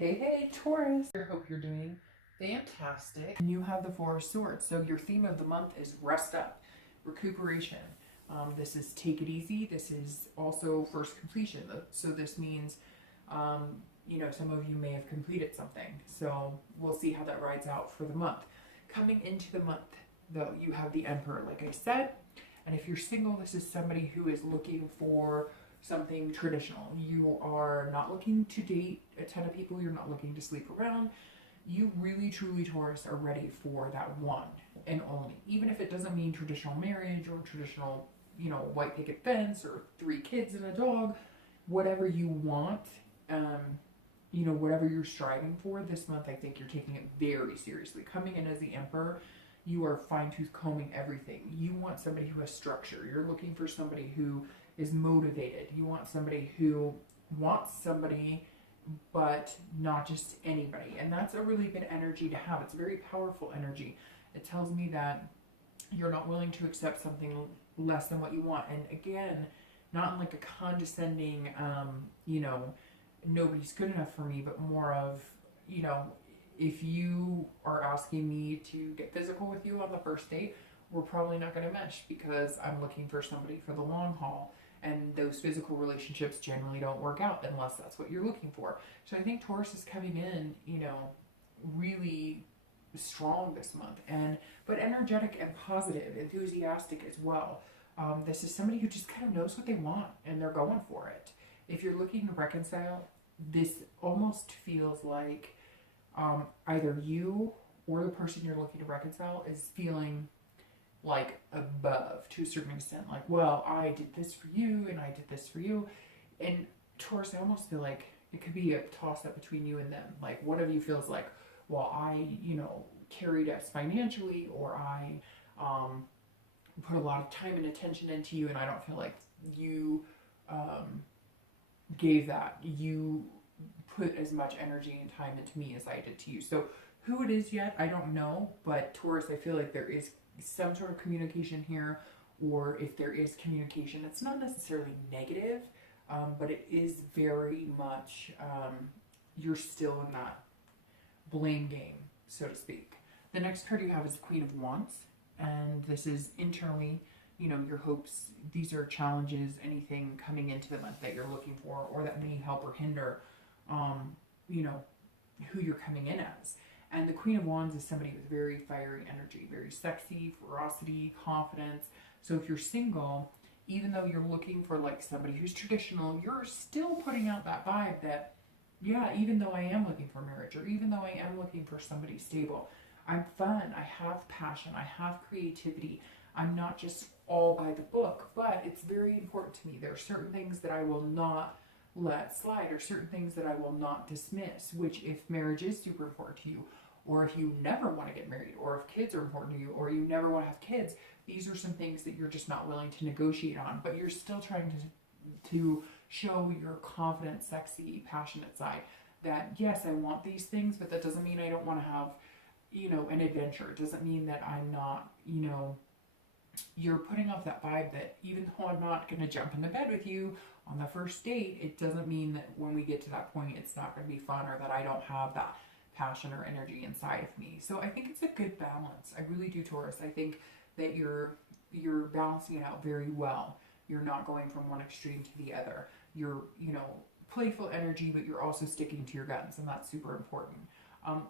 Hey, Taurus. I hope you're doing fantastic. And you have the Four of Swords. So your theme of the month is rest up, recuperation. This is take it easy. This is also first completion. So this means, some of you may have completed something. So we'll see how that rides out for the month. Coming into the month, though, you have the Emperor, like I said. And if you're single, this is somebody who is looking for something traditional. You are not looking to date a ton of people. You're not looking to sleep around. You really, truly, Taurus, are ready for that one and only. Even if it doesn't mean traditional marriage or traditional, white picket fence or 3 kids and a dog, whatever you want, whatever you're striving for this month, I think you're taking it very seriously. Coming in as the Emperor, you are fine-tooth combing everything. You want somebody who has structure. You're looking for somebody who is motivated. You want somebody who wants somebody, but not just anybody. And that's a really good energy to have. It's a very powerful energy. It tells me that you're not willing to accept something less than what you want. And again, not in like a condescending, nobody's good enough for me, but more of, if you are asking me to get physical with you on the first date, we're probably not going to mesh because I'm looking for somebody for the long haul. And those physical relationships generally don't work out unless that's what you're looking for. So I think Taurus is coming in, really strong this month, but energetic and positive, enthusiastic as well. This is somebody who just kind of knows what they want and they're going for it. If you're looking to reconcile, this almost feels like either you or the person you're looking to reconcile is feeling like above to a certain extent, like, well, I did this for you and I did this for you. And Taurus, I almost feel like it could be a toss up between you and them. Like one of you feels like, well, I carried us financially, or I put a lot of time and attention into you, and I don't feel like you gave that. You put as much energy and time into me as I did to you. So who it is yet, I don't know, but Taurus, I feel like there is some sort of communication here, or if there is communication, it's not necessarily negative, but it is very much, you're still in that blame game, so to speak. The next card you have is the Queen of Wands, and this is internally, your hopes. These are challenges, anything coming into the month that you're looking for, or that may help or hinder, who you're coming in as. And the Queen of Wands is somebody with very fiery energy, very sexy, ferocity, confidence. So if you're single, even though you're looking for like somebody who's traditional, you're still putting out that vibe that, yeah, even though I am looking for marriage, or even though I am looking for somebody stable, I'm fun, I have passion, I have creativity. I'm not just all by the book, but it's very important to me. There are certain things that I will not let slide, or certain things that I will not dismiss, which if marriage is super important to you, or if you never want to get married, or if kids are important to you, or you never want to have kids, these are some things that you're just not willing to negotiate on, but you're still trying to show your confident, sexy, passionate side that, yes, I want these things, but that doesn't mean I don't want to have, an adventure. It doesn't mean that I'm not, you're putting off that vibe that even though I'm not going to jump in the bed with you on the first date, it doesn't mean that when we get to that point, it's not going to be fun, or that I don't have that passion or energy inside of me. So I think it's a good balance. I really do, Taurus. I think that you're balancing it out very well. You're not going from one extreme to the other. You're, playful energy, but you're also sticking to your guns, and that's super important.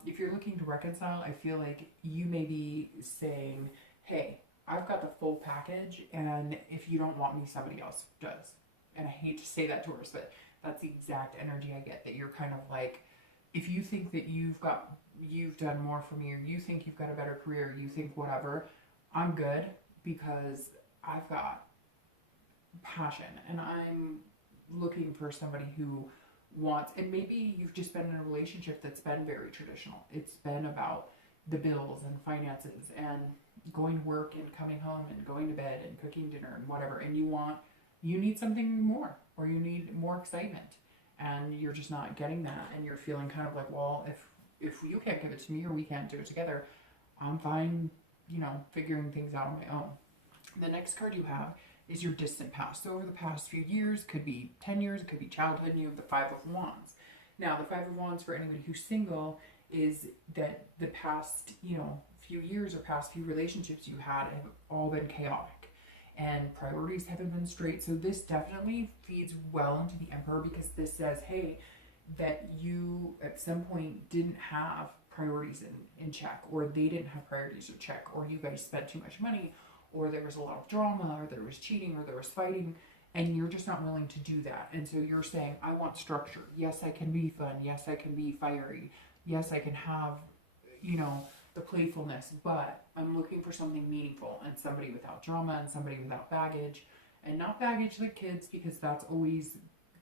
If you're looking to reconcile, I feel like you may be saying, hey, I've got the full package, and if you don't want me, somebody else does. And I hate to say that, Taurus, but that's the exact energy I get, that you're kind of like, if you think that you've done more for me, or you think you've got a better career, you think whatever, I'm good because I've got passion, and I'm looking for somebody who wants, and maybe you've just been in a relationship that's been very traditional. It's been about the bills and finances and going to work and coming home and going to bed and cooking dinner and whatever, and you need something more, or you need more excitement, and you're just not getting that, and you're feeling kind of like, well, if you can't give it to me, or we can't do it together, I'm fine, figuring things out on my own. The next card you have is your distant past. So over the past few years, could be 10 years, it could be childhood, and you have the Five of Wands. Now, the Five of Wands for anybody who's single is that the past, few years or past few relationships you had have all been chaotic and priorities haven't been straight. So this definitely feeds well into the Emperor, because this says, hey, that you at some point didn't have priorities in check, or they didn't have priorities in check, or you guys spent too much money, or there was a lot of drama, or there was cheating, or there was fighting, and you're just not willing to do that. And so you're saying, I want structure. Yes, I can be fun. Yes, I can be fiery. Yes, I can have, the playfulness, but I'm looking for something meaningful and somebody without drama and somebody without baggage, and not baggage like kids, because that's always,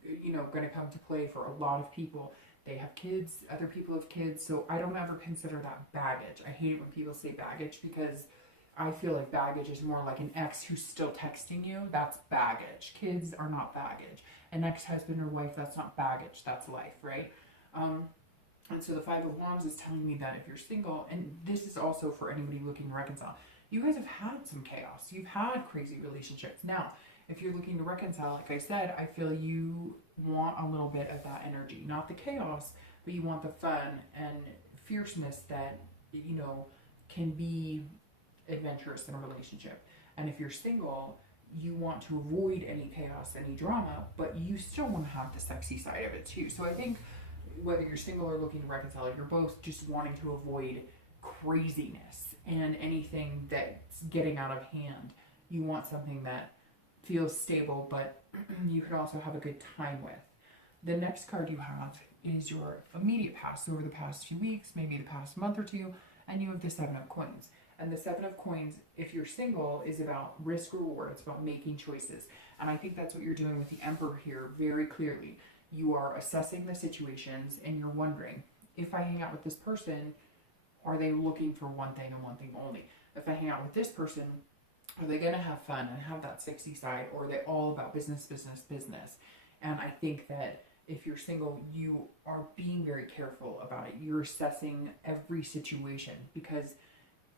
going to come to play for a lot of people. They have kids, other people have kids, so I don't ever consider that baggage. I hate it when people say baggage, because I feel like baggage is more like an ex who's still texting you. That's baggage. Kids are not baggage. An ex-husband or wife, that's not baggage. That's life, right? And so the Five of Wands is telling me that if you're single, and this is also for anybody looking to reconcile, you guys have had some chaos. You've had crazy relationships. Now, if you're looking to reconcile, like I said, I feel you want a little bit of that energy. Not the chaos, but you want the fun and fierceness that, can be adventurous in a relationship. And if you're single, you want to avoid any chaos, any drama, but you still want to have the sexy side of it too. So I think whether you're single or looking to reconcile, you're both just wanting to avoid craziness and anything that's getting out of hand. You want something that feels stable, but you could also have a good time with. The next card you have is your immediate past, so over the past few weeks, maybe the past month or two, and you have the Seven of Coins. And the Seven of Coins, if you're single, is about risk reward. It's about making choices. And I think that's what you're doing with the Emperor here very clearly. You are assessing the situations and you're wondering, if I hang out with this person, are they looking for one thing and one thing only? If I hang out with this person, are they going to have fun and have that sexy side, or are they all about business, business, business? And I think that if you're single, you are being very careful about it. You're assessing every situation, because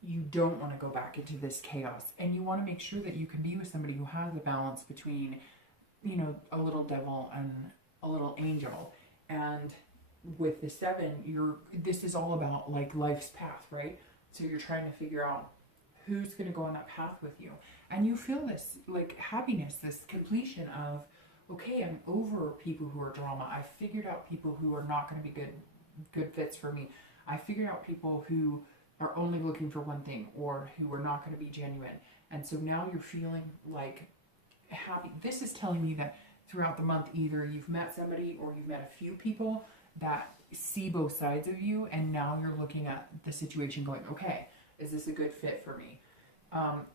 you don't want to go back into this chaos, and you want to make sure that you can be with somebody who has a balance between, a little devil and a little angel. And with the Seven, this is all about like life's path, right? So you're trying to figure out who's going to go on that path with you, and you feel this like happiness, this completion of, okay, I'm over people who are drama. I figured out people who are not going to be good fits for me. I figured out people who are only looking for one thing, or who are not going to be genuine. And so now you're feeling like happy. This is telling me that throughout the month, either you've met somebody or you've met a few people that see both sides of you, and now you're looking at the situation going, okay, is this a good fit for me?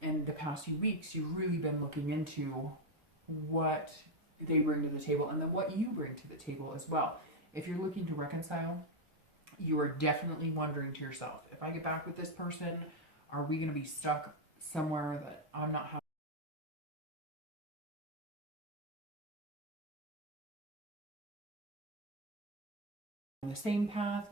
In the past few weeks, you've really been looking into what they bring to the table, and then what you bring to the table as well. If you're looking to reconcile, you are definitely wondering to yourself, if I get back with this person, are we going to be stuck somewhere that I'm not happy on the same path?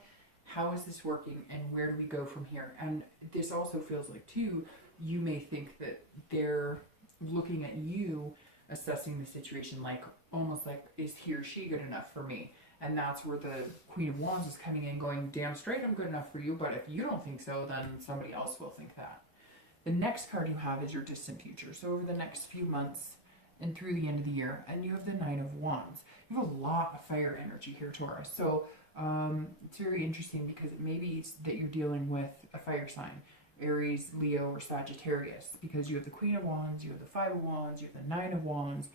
How is this working, and where do we go from here? And this also feels like too, you may think that they're looking at you, assessing the situation like, almost like, is he or she good enough for me? And that's where the Queen of Wands is coming in going, damn straight, I'm good enough for you, but if you don't think so, then somebody else will think that. The next card you have is your distant future. So over the next few months and through the end of the year, and you have the Nine of Wands. You have a lot of fire energy here, Taurus. So it's very interesting, because it may be that you're dealing with a fire sign, Aries, Leo, or Sagittarius, because you have the Queen of Wands, you have the Five of Wands, you have the Nine of Wands,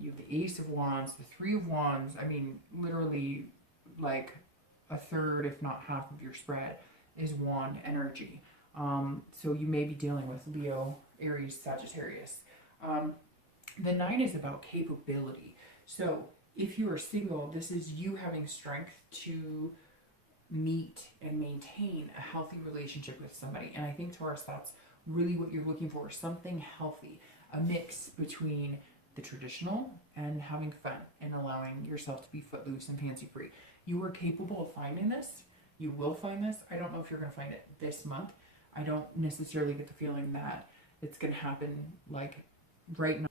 you have the Ace of Wands, the Three of Wands. I mean, literally like a third, if not half of your spread is wand energy. So you may be dealing with Leo, Aries, Sagittarius. The Nine is about capability. So if you are single, this is you having strength to meet and maintain a healthy relationship with somebody. And I think, Taurus, that's really what you're looking for, something healthy, a mix between the traditional and having fun and allowing yourself to be footloose and fancy free. You are capable of finding this. You will find this. I don't know if you're going to find it this month. I don't necessarily get the feeling that it's going to happen like right now,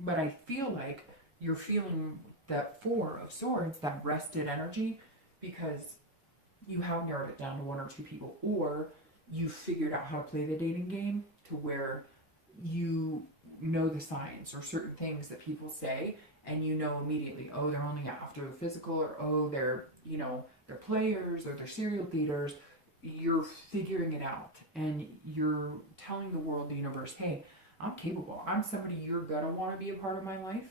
but I feel like you're feeling that Four of Swords, that rested energy, because you have narrowed it down to 1 or 2 people, or you figured out how to play the dating game to where you know the signs or certain things that people say, and you know immediately, oh, they're only after the physical, or oh, they're, you know, they're players, or they're serial daters. You're figuring it out, and you're telling the world, the universe, hey, I'm capable. I'm somebody you're gonna want to be a part of my life.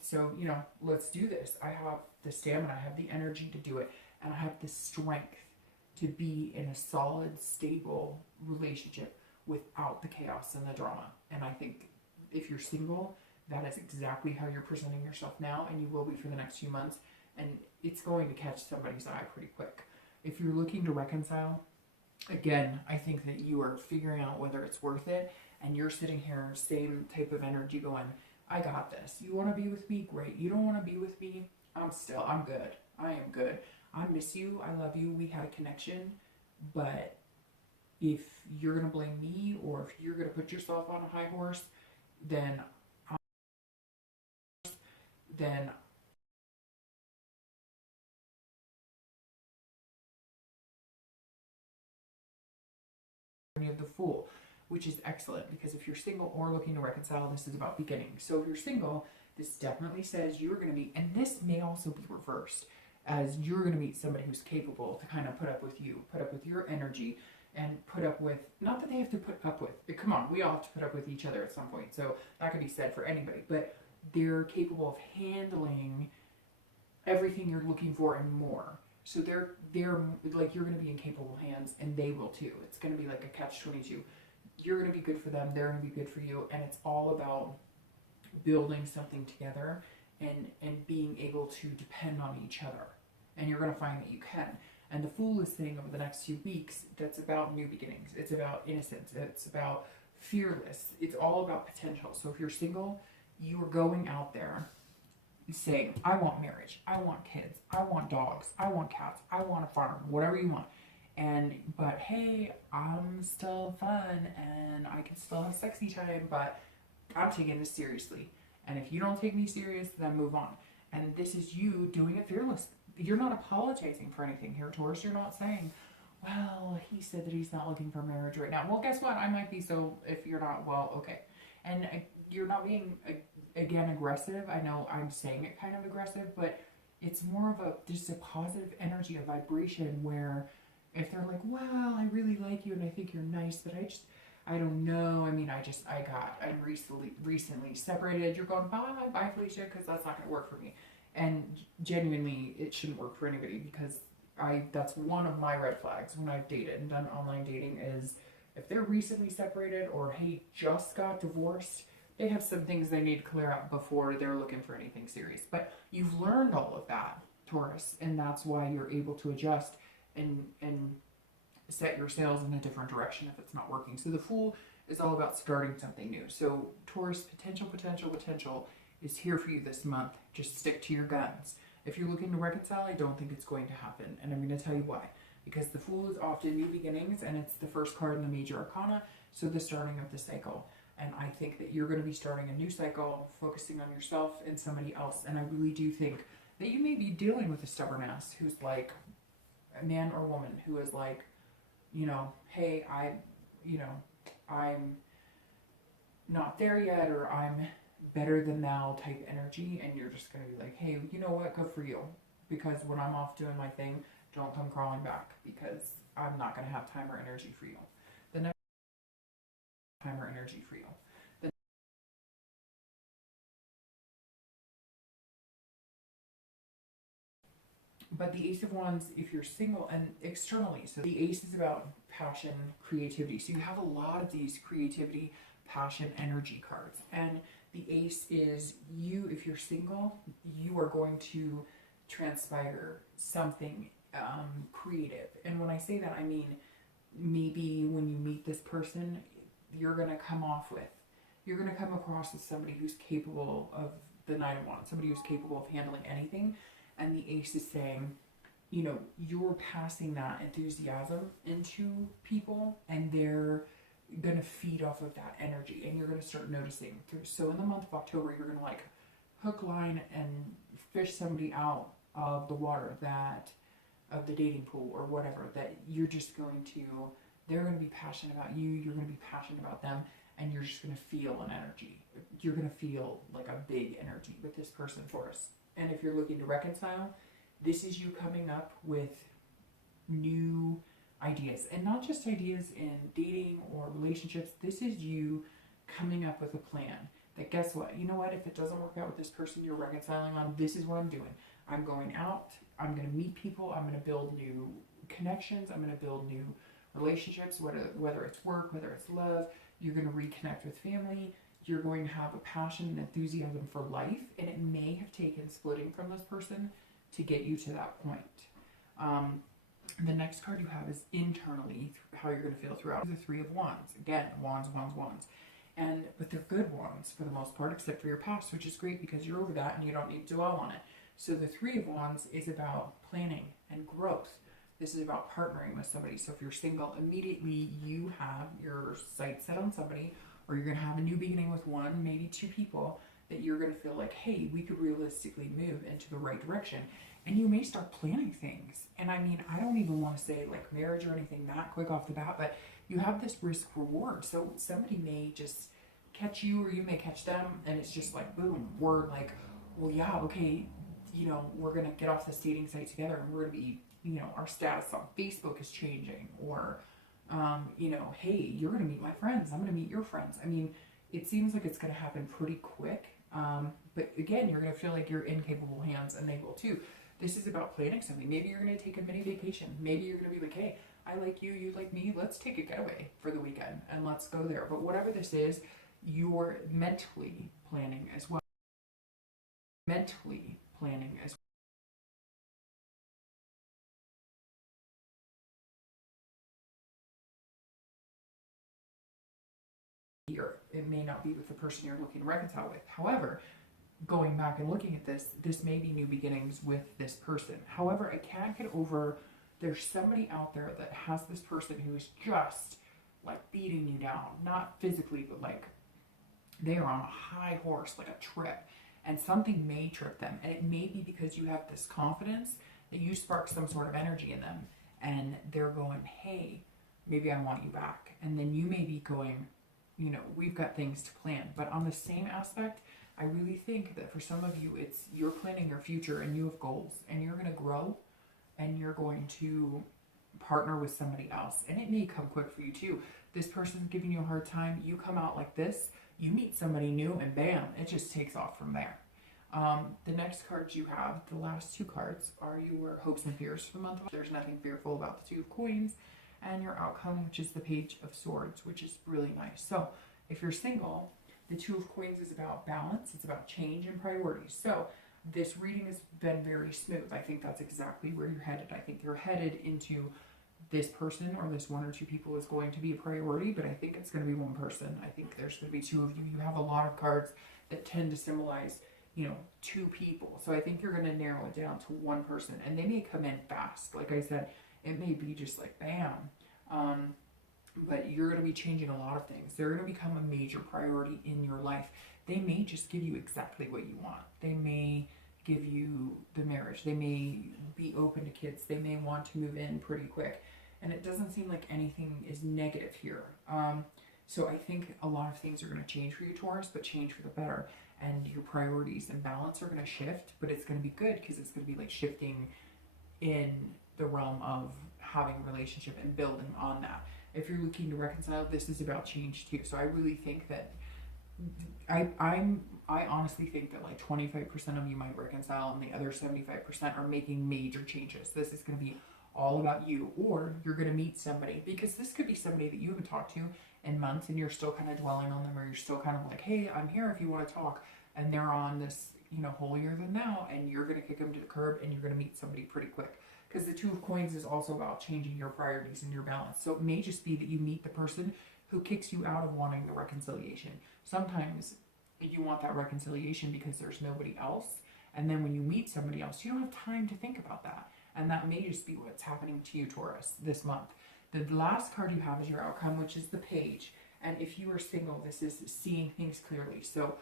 So, you know, let's do this. I have the stamina, I have the energy to do it, and I have the strength to be in a solid, stable relationship without the chaos and the drama. And I think if you're single, that is exactly how you're presenting yourself now, and you will be for the next few months, and it's going to catch somebody's eye pretty quick. If you're looking to reconcile, again, I think that you are figuring out whether it's worth it, and you're sitting here, same type of energy going, I got this. You want to be with me? Great. You don't want to be with me? I'm good. I am good. I miss you. I love you. We had a connection. But if you're going to blame me, or if you're going to put yourself on a high horse, then of the Fool, which is excellent, because if you're single or looking to reconcile, this is about beginning. So if you're single, this definitely says you're going to meet, and this may also be reversed, as you're going to meet somebody who's capable to kind of put up with you, put up with your energy, and put up with, not that they have to put up with, come on, we all have to put up with each other at some point, so that could be said for anybody, but they're capable of handling everything you're looking for and more. So they're like, you're going to be in capable hands, and they will too. It's going to be like a catch-22. You're going to be good for them, they're going to be good for you, and it's all about building something together and being able to depend on each other. And you're going to find that you can. And the Fool is saying over the next few weeks, that's about new beginnings. It's about innocence. It's about fearless. It's all about potential. So if you're single, you are going out there saying, I want marriage, I want kids, I want dogs, I want cats, I want a farm, whatever you want. But hey, I'm still fun, and I can still have sexy time, but I'm taking this seriously. And if you don't take me serious, then move on. And this is you doing it fearless. You're not apologizing for anything here, Taurus. You're not saying, well, he said that he's not looking for marriage right now. Well, guess what? I might be, so if you're not, well, okay. And you're not being, again, aggressive. I know I'm saying it kind of aggressive, but it's more of just a positive energy, a vibration, where if they're like, well, I really like you and I think you're nice, but I don't know. I mean, I'm recently separated. You're going, bye, Felicia, because that's not going to work for me. And genuinely, it shouldn't work for anybody, because that's one of my red flags when I've dated and done online dating, is if they're recently separated, or hey, just got divorced, they have some things they need to clear up before they're looking for anything serious. But you've learned all of that, Taurus, and that's why you're able to adjust and set your sails in a different direction if it's not working. So the Fool is all about starting something new. So Taurus, potential is here for you this month. Just stick to your guns. If you're looking to reconcile, I don't think it's going to happen, and I'm going to tell you why. Because the Fool is often new beginnings, and it's the first card in the major arcana, so the starting of the cycle. And I think that you're going to be starting a new cycle, focusing on yourself and somebody else. And I really do think that you may be dealing with a stubborn ass who's like, a man or woman who is like, you know, hey, I'm not there yet, or I'm better than thou type energy. And you're just going to be like, hey, you know what? Good for you. Because when I'm off doing my thing, don't come crawling back, because I'm not going to have time or energy for you. The next time or energy for you. But the Ace of Wands, if you're single and externally, so the Ace is about passion, creativity. So you have a lot of these creativity, passion, energy cards. And the Ace is you, if you're single, you are going to transpire something creative. And when I say that, I mean, maybe when you meet this person, you're going to come across as somebody who's capable of the Nine of Wands, somebody who's capable of handling anything. And the Ace is saying, you know, you're passing that enthusiasm into people, and they're going to feed off of that energy, and you're going to start noticing. So in the month of October, you're going to like, hook, line, and fish somebody out of the water, that of the dating pool or whatever, that you're just going to, they're going to be passionate about you, you're going to be passionate about them, and you're just going to feel an energy. You're going to feel like a big energy with this person, Taurus. And if you're looking to reconcile, this is you coming up with new ideas, and not just ideas in dating or relationships. This is you coming up with a plan that, guess what, you know what, if it doesn't work out with this person you're reconciling on, this is what I'm doing. I'm going out, I'm going to meet people, I'm going to build new connections, I'm going to build new relationships, whether it's work, whether it's love. You're going to reconnect with family. You're going to have a passion and enthusiasm for life, and it may have taken splitting from this person to get you to that point. The next card you have is internally, how you're going to feel throughout. The Three of Wands. Again, wands, wands, wands. But they're good wands for the most part, except for your past, which is great because you're over that and you don't need to dwell on it. So the Three of Wands is about planning and growth. This is about partnering with somebody. So if you're single, immediately you have your sights set on somebody, or you're going to have a new beginning with one, maybe two people, that you're going to feel like, hey, we could realistically move into the right direction. And you may start planning things. And I mean, I don't even want to say like marriage or anything that quick off the bat, but you have this risk reward. So somebody may just catch you, or you may catch them, and it's just like, boom, we're like, well, yeah, okay, you know, we're going to get off this dating site together, and we're going to be, you know, our status on Facebook is changing, or, you know, hey, you're going to meet my friends, I'm going to meet your friends. I mean, it seems like it's going to happen pretty quick. But again, you're going to feel like you're in capable hands, and they will too. This is about planning something. Maybe you're going to take a mini vacation. Maybe you're going to be like, hey, I like you, you like me, let's take a getaway for the weekend and let's go there. But whatever this is, you're mentally planning as well. Mentally planning as well. Here, it may not be with the person you're looking to reconcile with. However, going back and looking at this, this may be new beginnings with this person. However, I can't get over, there's somebody out there that has this person who is just like beating you down, not physically, but like they are on a high horse, like a trip, and something may trip them. And it may be because you have this confidence that you spark some sort of energy in them, and they're going, hey, maybe I want you back. And then you may be going, you know, we've got things to plan. But on the same aspect, I really think that for some of you, it's you're planning your future and you have goals, and you're going to grow, and you're going to partner with somebody else. And it may come quick for you too. This person's giving you a hard time. You come out like this, you meet somebody new, and bam, it just takes off from there. The next cards you have, the last two cards, are your hopes and fears for the month. There's nothing fearful about the Two of Coins, and your outcome, which is the Page of Swords, which is really nice. So if you're single, the Two of Coins is about balance. It's about change and priorities. So this reading has been very smooth. I think that's exactly where you're headed. I think you're headed into this person, or this one or two people is going to be a priority, but I think it's going to be one person. I think there's going to be two of you. You have a lot of cards that tend to symbolize, you know, two people. So I think you're going to narrow it down to one person, and they may come in fast. Like I said, it may be just like bam. But you're going to be changing a lot of things. They're going to become a major priority in your life. They may just give you exactly what you want. They may give you the marriage. They may be open to kids. They may want to move in pretty quick. And it doesn't seem like anything is negative here. So I think a lot of things are going to change for you, Taurus, but change for the better. And your priorities and balance are going to shift, but it's going to be good because it's going to be like shifting in the realm of having a relationship and building on that. If you're looking to reconcile, this is about change too. So I really think that I honestly think that like 25% of you might reconcile, and the other 75% are making major changes. This is going to be all about you, or you're going to meet somebody, because this could be somebody that you haven't talked to in months, and you're still kind of dwelling on them, or you're still kind of like, hey, I'm here if you want to talk, and they're on this, you know, holier than thou, and you're going to kick them to the curb, and you're going to meet somebody pretty quick. Because the Two of Coins is also about changing your priorities and your balance. So it may just be that you meet the person who kicks you out of wanting the reconciliation. Sometimes you want that reconciliation because there's nobody else. And then when you meet somebody else, you don't have time to think about that. And that may just be what's happening to you, Taurus, this month. The last card you have is your outcome, which is the Page. And if you are single, this is seeing things clearly. So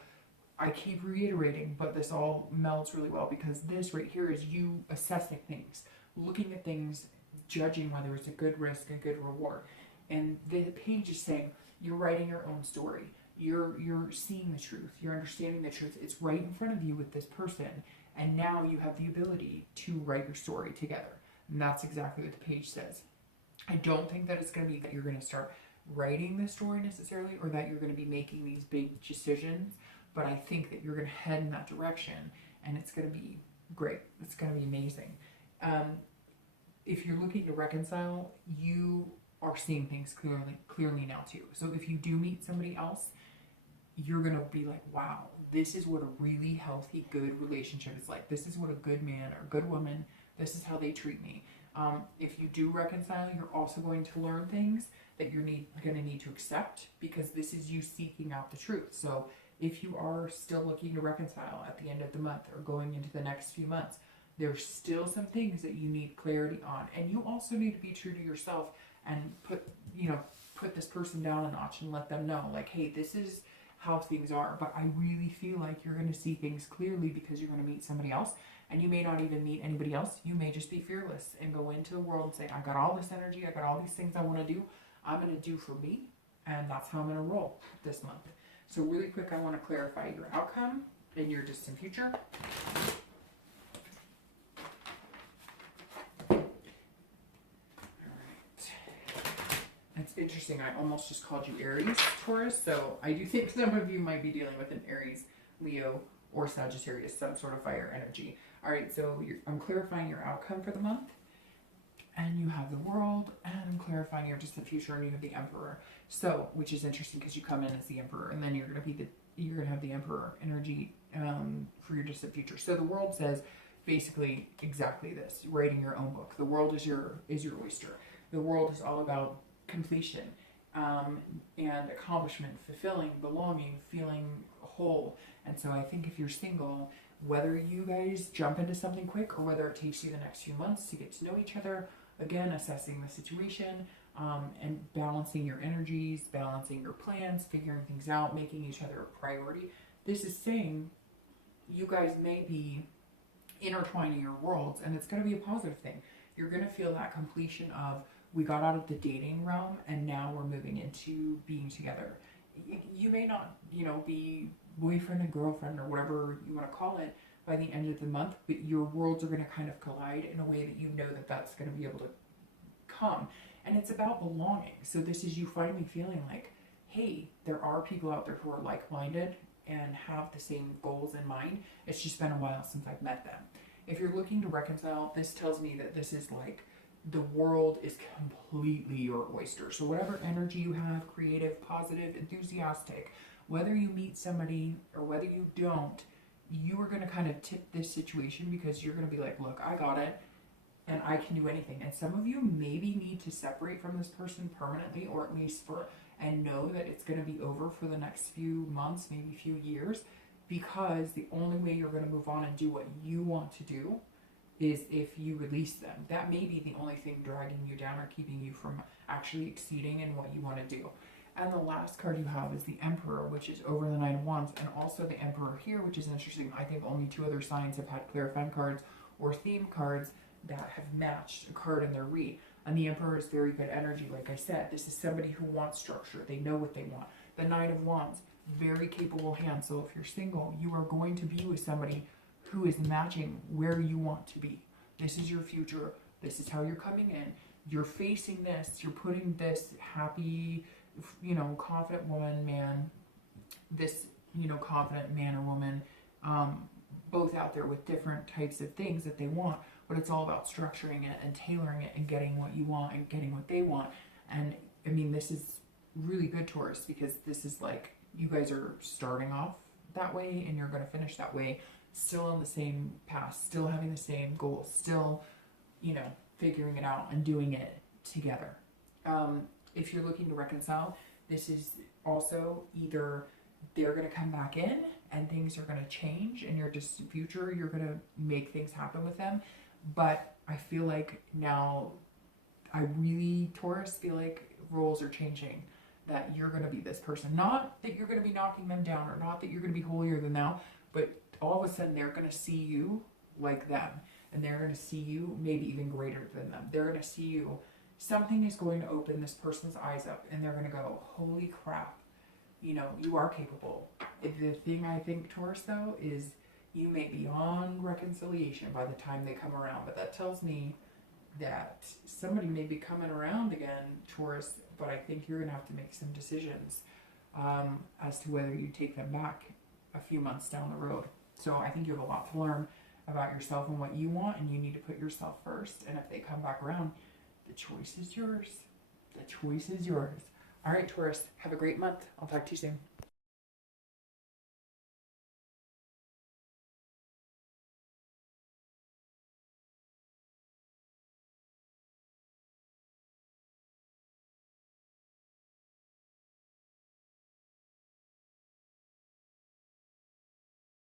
I keep reiterating, but this all melds really well because this right here is you assessing things, looking at things, judging whether it's a good risk, a good reward. And the page is saying you're writing your own story. You're seeing the truth. You're understanding the truth. It's right in front of you with this person. And now you have the ability to write your story together. And that's exactly what the page says. I don't think that it's going to be that you're going to start writing the story necessarily, or that you're going to be making these big decisions. But I think that you're going to head in that direction, and it's going to be great. It's going to be amazing. If you're looking to reconcile, you are seeing things clearly now too. So if you do meet somebody else, you're going to be like, wow, this is what a really healthy, good relationship is like. This is what a good man or good woman, this is how they treat me. If you do reconcile, you're also going to learn things that you're going to need to accept, because this is you seeking out the truth. So if you are still looking to reconcile at the end of the month or going into the next few months, there's still some things that you need clarity on. And you also need to be true to yourself and put this person down a notch and let them know, like, hey, this is how things are, but I really feel like you're going to see things clearly because you're going to meet somebody else, and you may not even meet anybody else. You may just be fearless and go into the world and say, I got all this energy, I got all these things I want to do, I'm going to do for me, and that's how I'm going to roll this month. So really quick, I want to clarify your outcome in your distant future. It's interesting, I almost just called you Aries, Taurus, so I do think some of you might be dealing with an Aries, Leo, or Sagittarius, some sort of fire energy. All right, so I'm clarifying your outcome for the month, and you have the World, and I'm clarifying your distant future, and you have the Emperor. So, which is interesting because you come in as the Emperor, and then you're gonna have the Emperor energy for your distant future. So the World says basically exactly this: writing your own book. The World is your oyster. The World is all about completion and accomplishment, fulfilling, belonging, feeling whole. And so I think if you're single, whether you guys jump into something quick or whether it takes you the next few months to get to know each other, again, assessing the situation and balancing your energies, balancing your plans, figuring things out, making each other a priority. This is saying you guys may be intertwining your worlds, and it's going to be a positive thing. You're going to feel that completion of, we got out of the dating realm and now we're moving into being together. You may not, be boyfriend and girlfriend or whatever you want to call it by the end of the month, but your worlds are going to kind of collide in a way that you know that that's going to be able to come. And it's about belonging. So this is you finally feeling like, hey, there are people out there who are like-minded and have the same goals in mind. It's just been a while since I've met them. If you're looking to reconcile, this tells me that this is like, the world is completely your oyster. So whatever energy you have, creative, positive, enthusiastic, whether you meet somebody or whether you don't, you are going to kind of tip this situation because you're going to be like, look, I got it and I can do anything. And some of you maybe need to separate from this person permanently, or at least and know that it's going to be over for the next few months, maybe few years, because the only way you're going to move on and do what you want to do is if you release them. That may be the only thing dragging you down or keeping you from actually exceeding in what you want to do. And the last card you have is the Emperor, which is over the Nine of Wands, and also the Emperor here, which is interesting. I think only 2 other signs have had clarifying cards or theme cards that have matched a card in their read. And the Emperor is very good energy. Like I said, this is somebody who wants structure. They know what they want. The Nine of Wands, very capable hand. So if you're single, you are going to be with somebody who is matching where you want to be. This is your future. This is how you're coming in. You're facing this. You're putting this happy, confident woman, man, this, confident man or woman, both out there with different types of things that they want, but it's all about structuring it and tailoring it and getting what you want and getting what they want. And I mean, this is really good, Taurus, because this is like, you guys are starting off that way and you're going to finish that way, still on the same path, still having the same goals, still, figuring it out and doing it together. If you're looking to reconcile, this is also either they're going to come back in and things are going to change in your distant future, you're going to make things happen with them. But I feel like now, I really, Taurus, feel like roles are changing. that you're going to be this person. Not that you're going to be knocking them down, or not that you're going to be holier than thou, but all of a sudden they're going to see you like them. And they're going to see you maybe even greater than them. They're going to see you. Something is going to open this person's eyes up, and they're going to go, holy crap, you know, you are capable. The thing I think, Taurus, though, is you may be on reconciliation by the time they come around. But that tells me that somebody may be coming around again, Taurus, but I think you're going to have to make some decisions as to whether you take them back a few months down the road. So I think you have a lot to learn about yourself and what you want, and you need to put yourself first. And if they come back around, the choice is yours. The choice is yours. All right, Taurus, have a great month. I'll talk to you soon.